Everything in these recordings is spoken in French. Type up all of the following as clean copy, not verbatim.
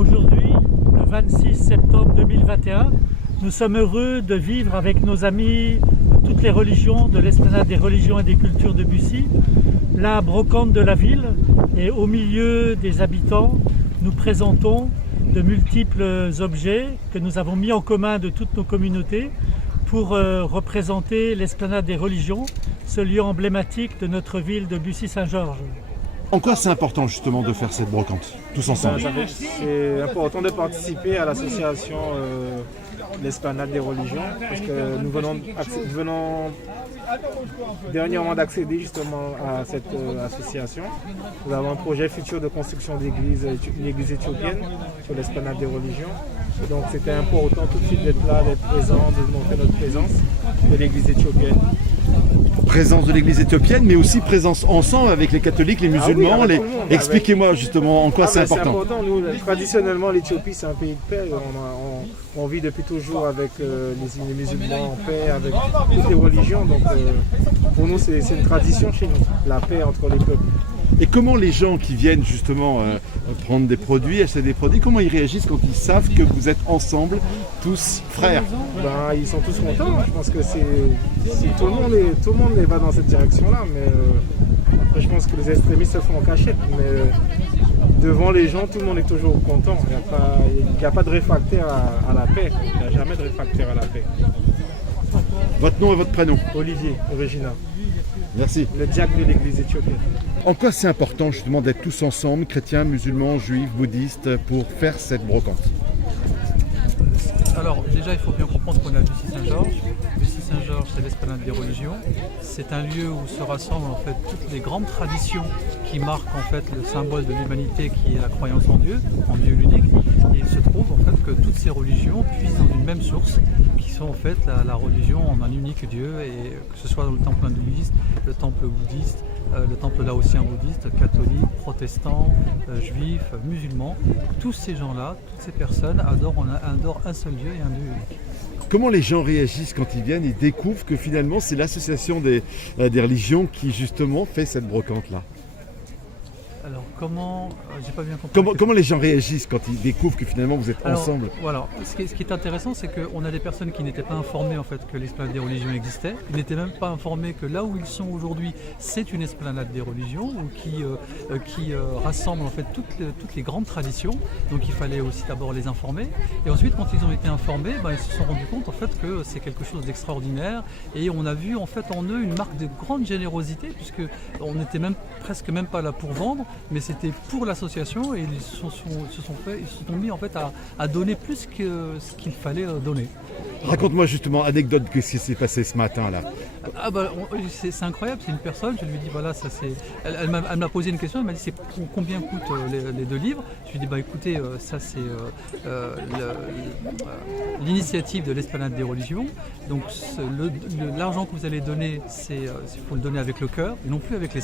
Aujourd'hui, le 26 septembre 2021, nous sommes heureux de vivre avec nos amis de toutes les religions, de l'Esplanade des religions et des cultures de Bussy, la brocante de la ville, et au milieu des habitants, nous présentons de multiples objets que nous avons mis en commun de toutes nos communautés pour représenter l'Esplanade des religions, ce lieu emblématique de notre ville de Bussy-Saint-Georges. En quoi c'est important justement de faire cette brocante, tous ensemble? C'est important de participer à l'association l'Esplanade des religions, parce que nous venons dernièrement d'accéder justement à cette association. Nous avons un projet futur de construction d'église éthiopienne sur l'Esplanade des religions. Et donc c'était important tout de suite d'être là, d'être présent, de montrer notre présence de l'église éthiopienne. Présence de l'église éthiopienne, mais aussi présence ensemble avec les catholiques, les musulmans. Expliquez-moi justement en quoi c'est important. C'est important. Nous, traditionnellement, l'Éthiopie, c'est un pays de paix. On vit depuis toujours avec les musulmans en paix, avec toutes les religions. Donc pour nous, c'est une tradition chez nous, la paix entre les peuples. Et comment les gens qui viennent justement prendre des produits, acheter des produits, comment ils réagissent quand ils savent que vous êtes ensemble, tous frères? Ils sont tous contents. Je pense que tout le monde va dans cette direction-là. Mais après, je pense que les extrémistes se font en cachette. Mais devant les gens, tout le monde est toujours content. Il n'y a pas de réfractaire à la paix. Il n'y a jamais de réfractaire à la paix. Votre nom et votre prénom? Olivier, Regina. Merci. Le diacre de l'église éthiopienne. En quoi c'est important justement d'être tous ensemble, chrétiens, musulmans, juifs, bouddhistes, pour faire cette brocante? Alors déjà, il faut bien comprendre qu'on est à Bussy-Saint-Georges. Bussy-Saint-Georges, c'est l'Esplanade des religions. C'est un lieu où se rassemblent en fait toutes les grandes traditions qui marquent en fait le symbole de l'humanité qui est la croyance en Dieu l'unique. Et il se trouve en fait que toutes ces religions puissent dans une même source, qui sont en fait la religion en un unique Dieu, et que ce soit dans le temple hindouiste, le temple bouddhiste, le temple laotien bouddhiste, catholique, protestant, juif, musulman, tous ces gens-là, toutes ces personnes adorent un seul Dieu et un Dieu unique. Comment les gens réagissent quand ils viennent, ils découvrent que finalement c'est l'association des religions qui justement fait cette brocante-là? Alors comment, j'ai pas bien compris. Comment les gens réagissent quand ils découvrent que finalement vous êtes ensemble? Voilà, ce qui est intéressant, c'est qu'on a des personnes qui n'étaient pas informées en fait que l'Esplanade des religions existait, ils n'étaient même pas informés que là où ils sont aujourd'hui, c'est une Esplanade des religions qui rassemble en fait toutes les grandes traditions. Donc il fallait aussi d'abord les informer, et ensuite quand ils ont été informés, ils se sont rendus compte en fait que c'est quelque chose d'extraordinaire, et on a vu en fait en eux une marque de grande générosité, puisque on n'était presque même pas là pour vendre, mais c'était pour l'association, et ils se sont mis en fait à donner plus que ce qu'il fallait donner. Raconte-moi justement, anecdote, qu'est-ce qui s'est passé ce matin là? C'est incroyable, c'est une personne, je lui dis voilà, ça c'est. Elle m'a posé une question, elle m'a dit c'est combien coûtent les 2 livres? Je lui ai dit écoutez, ça c'est l'initiative de l'Esplanade des religions, donc l'argent que vous allez donner, il faut le donner avec le cœur, et non plus avec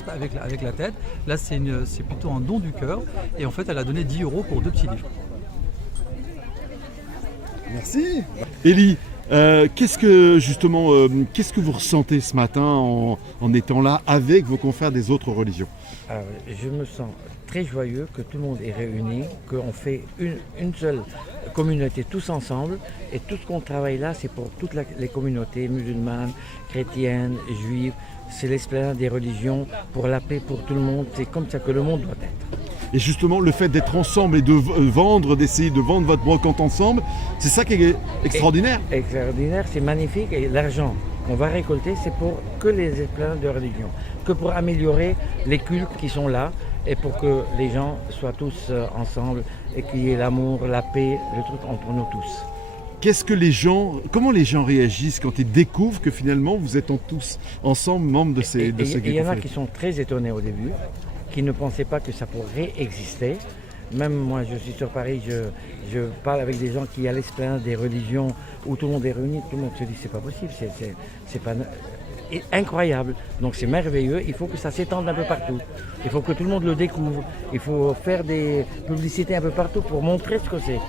la tête. Là c'est plutôt un don du cœur, et en fait elle a donné 10 € pour 2 petits livres. Merci. Élie, qu'est-ce que vous ressentez ce matin en étant là avec vos confrères des autres religions? Je me sens très joyeux que tout le monde est réuni, qu'on fait une seule communauté tous ensemble, et tout ce qu'on travaille là, c'est pour toutes les communautés musulmanes, chrétiennes, juives. C'est l'Esplanade des religions, pour la paix pour tout le monde. C'est comme ça que le monde doit être. Et justement, le fait d'être ensemble et d'essayer de vendre votre brocante ensemble, c'est ça qui est extraordinaire. Extraordinaire, c'est magnifique. Et l'argent qu'on va récolter, c'est pour que les esplanades de religion, que pour améliorer les cultes qui sont là, et pour que les gens soient tous ensemble, et qu'il y ait l'amour, la paix, le truc entre nous tous. Comment les gens réagissent quand ils découvrent que finalement vous êtes tous ensemble membres de ces groupes? Il y en a qui sont très étonnés au début, qui ne pensaient pas que ça pourrait exister. Même moi, je suis sur Paris, je parle avec des gens qui à l'Esplanade des religions, où tout le monde est réuni, tout le monde se dit c'est pas possible, c'est pas incroyable. Donc c'est merveilleux, il faut que ça s'étende un peu partout. Il faut que tout le monde le découvre. Il faut faire des publicités un peu partout pour montrer ce que c'est.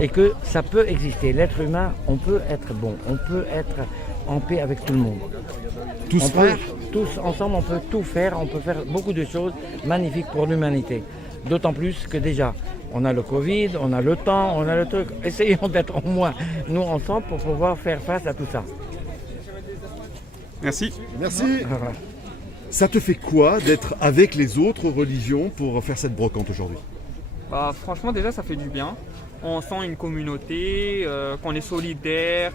Et que ça peut exister. L'être humain, on peut être bon, on peut être en paix avec tout le monde. Tous ensemble, on peut tout faire, on peut faire beaucoup de choses magnifiques pour l'humanité. D'autant plus que déjà, On a le Covid, on a le temps, on a le truc. Essayons d'être au moins nous ensemble pour pouvoir faire face à tout ça. Merci. Merci. Ça te fait quoi d'être avec les autres religions pour faire cette brocante aujourd'hui? Bah, franchement, déjà, ça fait du bien. On sent une communauté, qu'on est solidaire.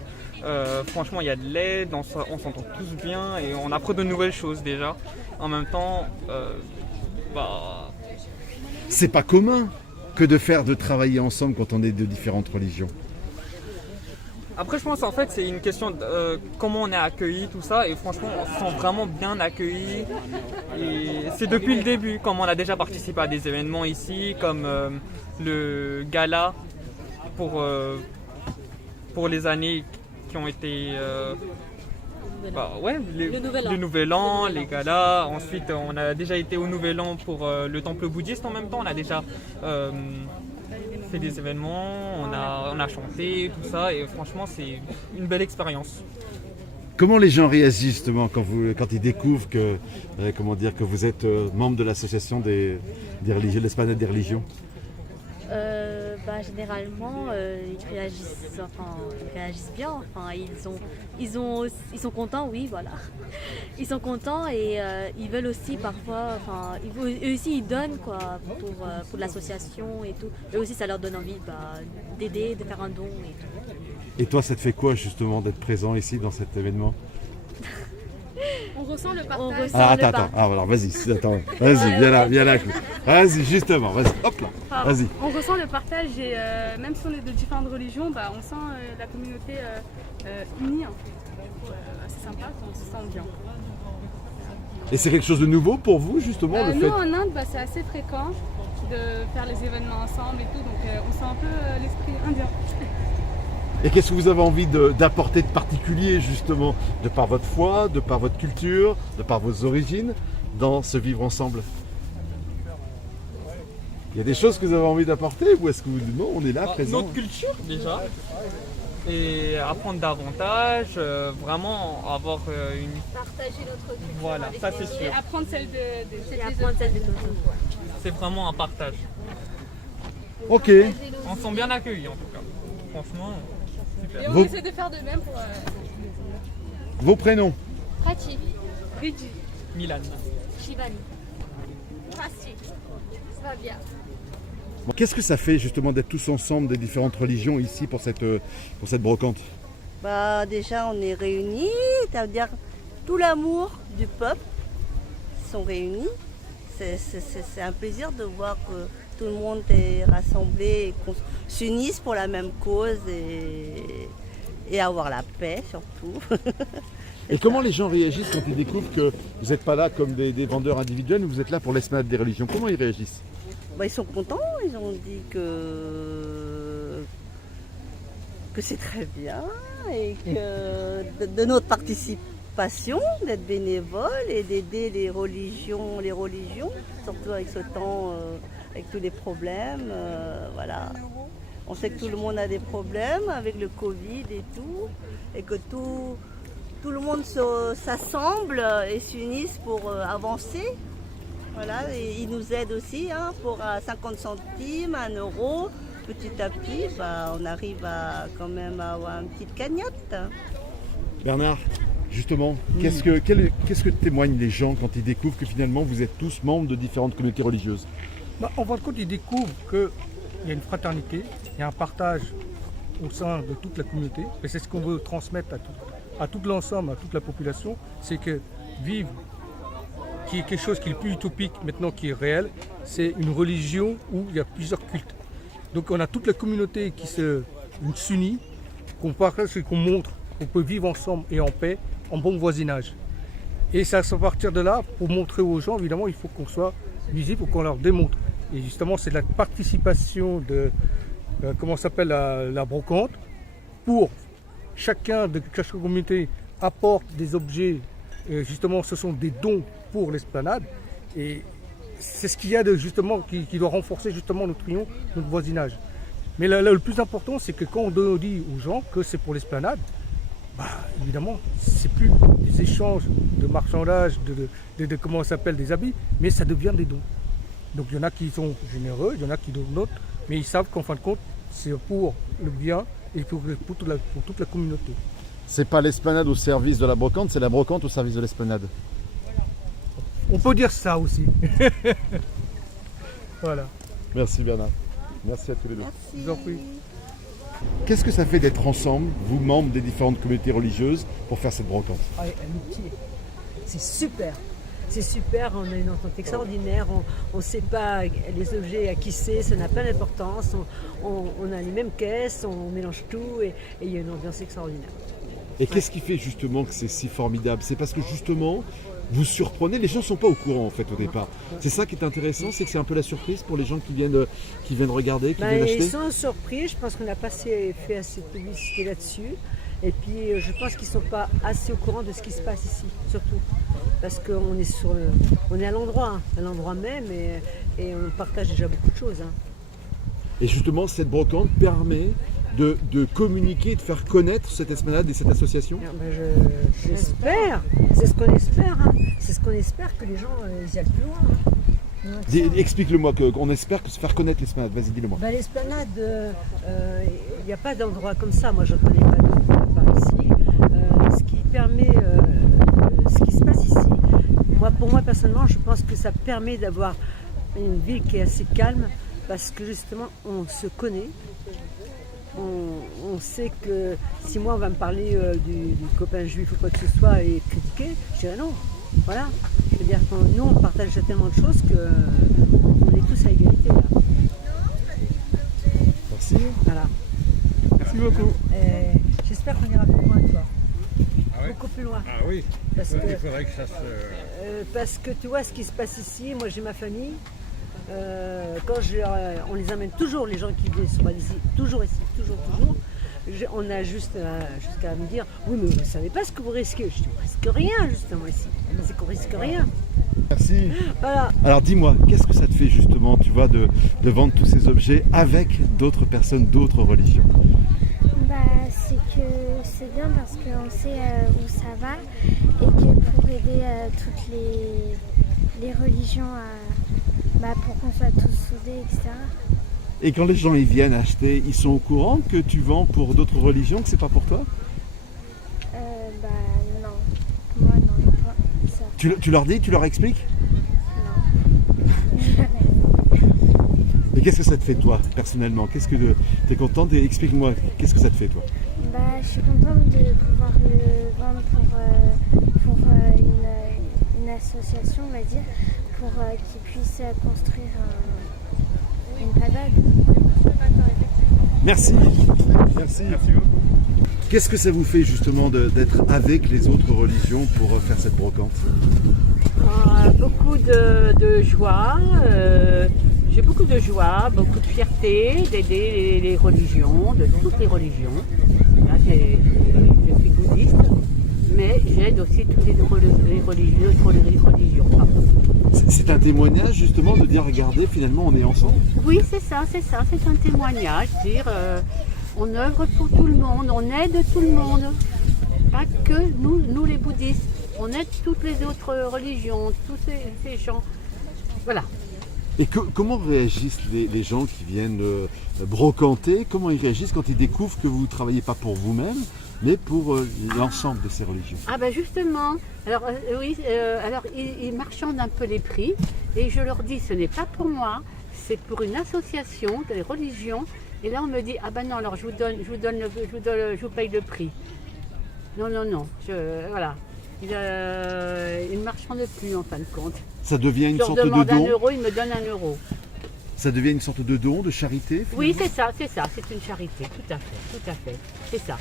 Franchement, il y a de l'aide, on s'entend tous bien et on apprend de nouvelles choses déjà. En même temps, C'est pas commun que de travailler ensemble quand on est de différentes religions. après, je pense en fait c'est une question de comment on est accueilli, tout ça. Et franchement, on se sent vraiment bien accueilli. Et c'est depuis le début, comme on a déjà participé à des événements ici, comme le gala pour les années qui ont été le Nouvel An, les galas. Ensuite, on a déjà été au Nouvel An pour le temple bouddhiste en même temps. On a déjà fait des événements, on a chanté, tout ça. Et franchement, c'est une belle expérience. Comment les gens réagissent justement quand ils découvrent que vous êtes membre de l'association des religions, l'Esplanade des religions? Généralement, ils réagissent bien. Enfin, ils sont contents, oui, voilà. Ils sont contents et ils veulent aussi parfois, eux aussi ils donnent quoi pour l'association et tout. Eux aussi, ça leur donne envie d'aider, de faire un don et tout. Et toi, ça te fait quoi justement d'être présent ici dans cet événement? On ressent le partage. Attends. Alors vas-y, viens là. Vas-y, justement, vas-y, hop là, vas-y. On ressent le partage et même si on est de différentes religions, on sent la communauté unie en fait. C'est sympa, on se sent bien. Et c'est quelque chose de nouveau pour vous justement le nous fait... en Inde, c'est assez fréquent de faire les événements ensemble et tout, donc on sent un peu l'esprit indien. Et qu'est-ce que vous avez envie d'apporter de particulier justement, de par votre foi, de par votre culture, de par vos origines, dans ce vivre ensemble? Il y a des choses que vous avez envie d'apporter ou est-ce que vous dites non, on est là, présent? Notre culture déjà, et apprendre davantage, vraiment avoir une... Partager notre culture. Voilà, ça c'est sûr. Et apprendre celle de C'est vraiment un partage. Ok. On se sent bien accueillis en tout cas. Franchement, super. Et on essaie de faire de même pour... Vos prénoms? Prati, Riji, Milan. Shivani. Prati, Fabia. Bon, qu'est-ce que ça fait justement d'être tous ensemble des différentes religions ici pour cette brocante? Déjà on est réunis, c'est-à-dire tout l'amour du peuple sont réunis. C'est un plaisir de voir que tout le monde est rassemblé et qu'on s'unisse pour la même cause et avoir la paix surtout. Et comment les gens réagissent quand ils découvrent que vous n'êtes pas là comme des vendeurs individuels, mais vous êtes là pour l'Esplanade des religions? Comment ils réagissent? Ils sont contents, ils ont dit que c'est très bien et que de notre participation, d'être bénévole et d'aider les religions, surtout avec ce temps, avec tous les problèmes, voilà. On sait que tout le monde a des problèmes avec le Covid et tout, et que tout le monde s'assemble et s'unisse pour avancer. Voilà, et ils nous aident aussi pour 50 centimes, 1 euro. Petit à petit, on arrive quand même à avoir une petite cagnotte. Bernard, justement, qu'est-ce que témoignent les gens quand ils découvrent que finalement vous êtes tous membres de différentes communautés religieuses? En fin de compte, ils découvrent qu'il y a une fraternité, il y a un partage au sein de toute la communauté. Et c'est ce qu'on veut transmettre à tout l'ensemble, à toute la population, c'est que vivre, qui est quelque chose qui est plus utopique maintenant, qui est réel, c'est une religion où il y a plusieurs cultes. Donc on a toute la communauté qui s'unit, qu'on partage et qu'on montre qu'on peut vivre ensemble et en paix, en bon voisinage. Et c'est à partir de là, pour montrer aux gens, évidemment, il faut qu'on soit visible, qu'on leur démontre. Et justement, c'est de la participation de, la brocante, pour chacun de chaque communauté apporte des objets, justement ce sont des dons pour l'esplanade, et c'est ce qu'il y a justement qui doit renforcer justement notre union, notre voisinage. Mais là, le plus important, c'est que quand on dit aux gens que c'est pour l'esplanade, évidemment, c'est plus des échanges de marchandages, des habits, mais ça devient des dons. Donc il y en a qui sont généreux, il y en a qui donnent d'autres, Mais ils savent qu'en fin de compte, c'est pour le bien et pour toute la communauté. C'est pas l'esplanade au service de la brocante, c'est la brocante au service de l'esplanade. On peut dire ça aussi. Voilà. Merci Bernard. Merci à tous les deux. Je vous en prie. Qu'est-ce que ça fait d'être ensemble, vous membres des différentes communautés religieuses, pour faire cette brocante? Amitié. C'est super. C'est super, on a une entente extraordinaire, on ne sait pas les objets à qui c'est, ça n'a pas d'importance, on a les mêmes caisses, on mélange tout et il y a une ambiance extraordinaire. Et qu'est-ce qui fait justement que c'est si formidable? C'est parce que justement, vous surprenez, les gens ne sont pas au courant en fait au départ. C'est ça qui est intéressant, c'est que c'est un peu la surprise pour les gens qui viennent regarder, qui viennent acheter. Ils sont surpris, je pense qu'on n'a pas fait assez de publicité là-dessus. Et puis je pense qu'ils ne sont pas assez au courant de ce qui se passe ici, surtout. Parce qu'on est à l'endroit même et on partage déjà beaucoup de choses. Et justement, cette brocante permet de communiquer, de faire connaître cette esplanade et cette association. J'espère, c'est ce qu'on espère. C'est ce qu'on espère que les gens y aillent plus loin. Explique-le-moi, qu'on espère que se faire connaître l'esplanade. Vas-y, dis-le-moi. L'esplanade, il n'y a pas d'endroit comme ça. Moi, je ne connais pas d'autre par ici. Ce qui permet, ce qui se passe ici, pour moi personnellement, je pense que ça permet d'avoir une ville qui est assez calme parce que justement, on se connaît. On sait que si moi on va me parler du copain juif ou quoi que ce soit et critiquer, je dirais non. Voilà. Je veux dire que nous on partage tellement de choses qu'on est tous à égalité là. Merci. Voilà. Merci beaucoup. J'espère qu'on ira plus loin toi. Ah ouais? Beaucoup plus loin. Ah oui, Parce il faudrait que ça se... parce que tu vois ce qui se passe ici, moi j'ai ma famille. Quand on les amène toujours, les gens qui viennent sur ici, toujours ici, toujours. On a juste jusqu'à me dire, oui mais vous ne savez pas ce que vous risquez. Je dis, on risque rien justement ici. C'est qu'on risque rien. Merci. Voilà. Alors dis-moi, qu'est-ce que ça te fait justement, tu vois, de vendre tous ces objets avec d'autres personnes, d'autres religions? C'est que c'est bien parce qu'on sait où ça va et que pour aider toutes les religions pour qu'on soit tous soudés, etc. Et quand les gens y viennent acheter, ils sont au courant que tu vends pour d'autres religions, que c'est pas pour toi? Non. Moi non. Ça. Tu leur dis, tu leur expliques? Non. Et qu'est-ce que ça te fait toi, personnellement? Qu'est-ce que tu es contente? Et explique-moi, qu'est-ce que ça te fait toi? Je suis contente de pouvoir le vendre pour une association, on va dire, pour qu'ils puissent construire une pagode. Merci. Merci beaucoup. Qu'est-ce que ça vous fait justement d'être avec les autres religions pour faire cette brocante? Beaucoup de joie. J'ai beaucoup de joie, beaucoup de fierté d'aider les religions, de toutes les religions. Là, je suis bouddhiste, mais j'aide aussi toutes les religions. C'est un témoignage justement de dire, regardez, finalement on est ensemble? Oui, c'est ça, c'est un témoignage, dire on œuvre pour tout le monde, on aide tout le monde, pas que nous les bouddhistes, on aide toutes les autres religions, tous ces gens, voilà. Et comment réagissent les gens qui viennent brocanter? Comment ils réagissent quand ils découvrent que vous ne travaillez pas pour vous-même, mais pour l'ensemble de ces religions? Justement, alors alors ils marchandent un peu les prix et je leur dis ce n'est pas pour moi, c'est pour une association des religions. Et là on me dit non, alors je vous paye le prix. Non, voilà. Ils ne marchandent plus en fin de compte. Ça devient une sorte de don. Je leur demande 1 euro, ils me donnent 1 euro. Ça devient une sorte de don, de charité? Finalement. Oui, c'est ça, c'est une charité, tout à fait, c'est ça.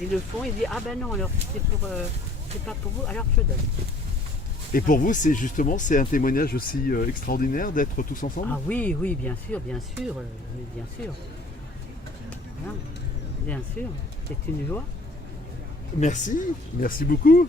Ils le font, ils disent non, alors c'est pas pour vous, alors je donne. Et pour vous, c'est un témoignage aussi extraordinaire d'être tous ensemble? Ah oui, bien sûr. Bien sûr, c'est une joie. Merci beaucoup.